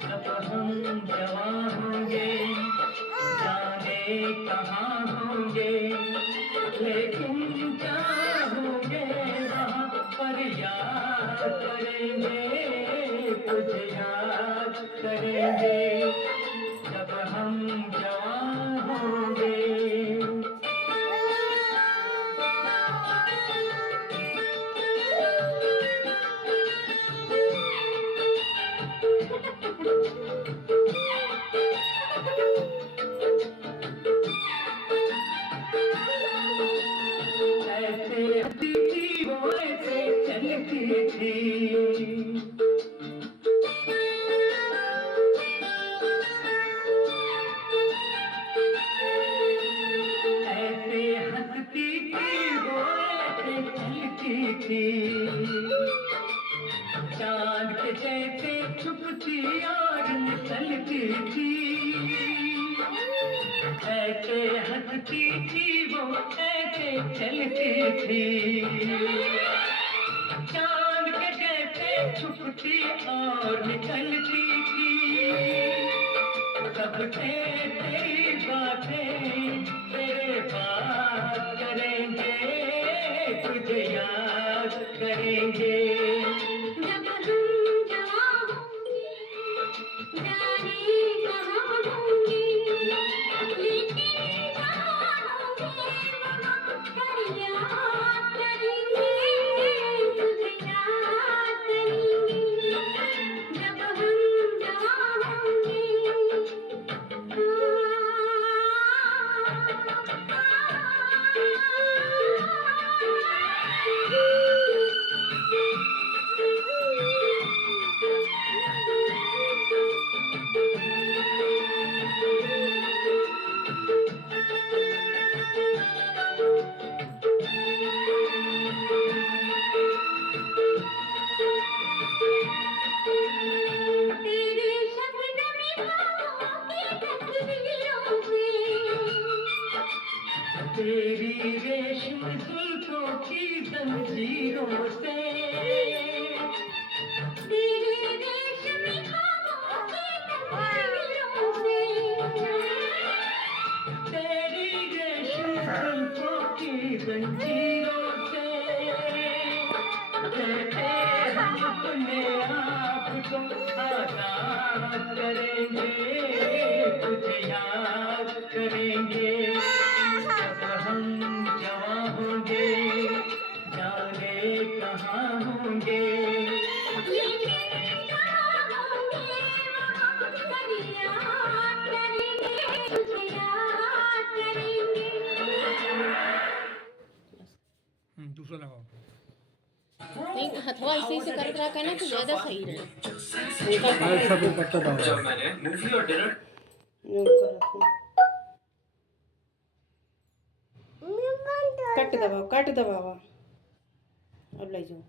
जब हम जवां होंगे जाने कहाँ होंगे, लेकिन क्या होंगे वहाँ पर याद करेंगे, तुझे याद करेंगे जब हम जवां होंगे। ऐसे हंसती थी वो ऐसे चलती थी, ऐसे हंसती थी वो ऐसे चलती थी, चांद के जैसे छुपती और निकलती थी। ऐसे हंसती थी वो ऐसे चलती थी, चांद के जैसे छुपती और निकलती थी। सबसे तेरी बातें तेरे बात करेंगे, तुझे याद करेंगे जब हम जवां होंगे, जाने कहाँ होंगे, लेकिन कहाँ होंगे वहाँ पर याद करेंगे, तुझे याद करेंगे जब हम जवां होंगे। तेरे शबनमी बाहों की तस्वीरों में, तेरी रेशम जुल्फों की जंजीरों से, तेरी रेशमी बाहों की तस्वीरों से, तेरी रेशम जुल्फों की जंजीरों से, कहते हम अपने आप को आजाद करेंगे, तुझे याद करेंगे जब हम जवां होंगे, जाने कहाँ होंगे, लेकिन कहाँ होंगे वहाँ पर याद करेंगे, तुझे याद करेंगे। दूसरा लगाओ। नहीं, हथवा ऐसे ऐसे करके रखा है ना तो ज़्यादा सही रहे। ऐसा भी पत्ता डालो। जब मैंने मूवी और डिनर कट दबावा अब ले जाओ।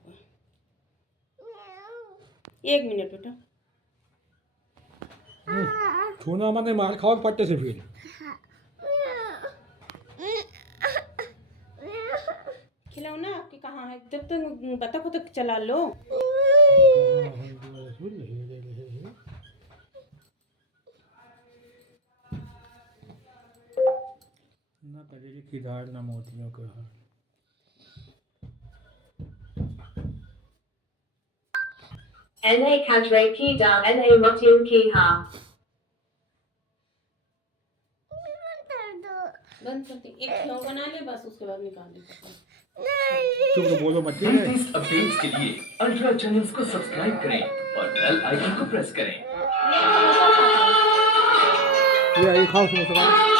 1 मिनट बेटा। छूना मत, मार खाओ पट्टे से फिर। खिलौना आपके कहाँ है? जब तक बतख को तक चला लो। ना कजरी की दाल ना मोतियों के हार। Na Kadre ki dal Na Motiu ki ha. बंद करते एक खिलौना बना ले बस, उसके बाद निकाल दे। चुप बोलो मत। लेटेस्ट अपडेट्स के लिए अल्ट्रा चैनल्स को सब्सक्राइब करें और बेल आइकन को प्रेस करें। ये खाओ समोसा।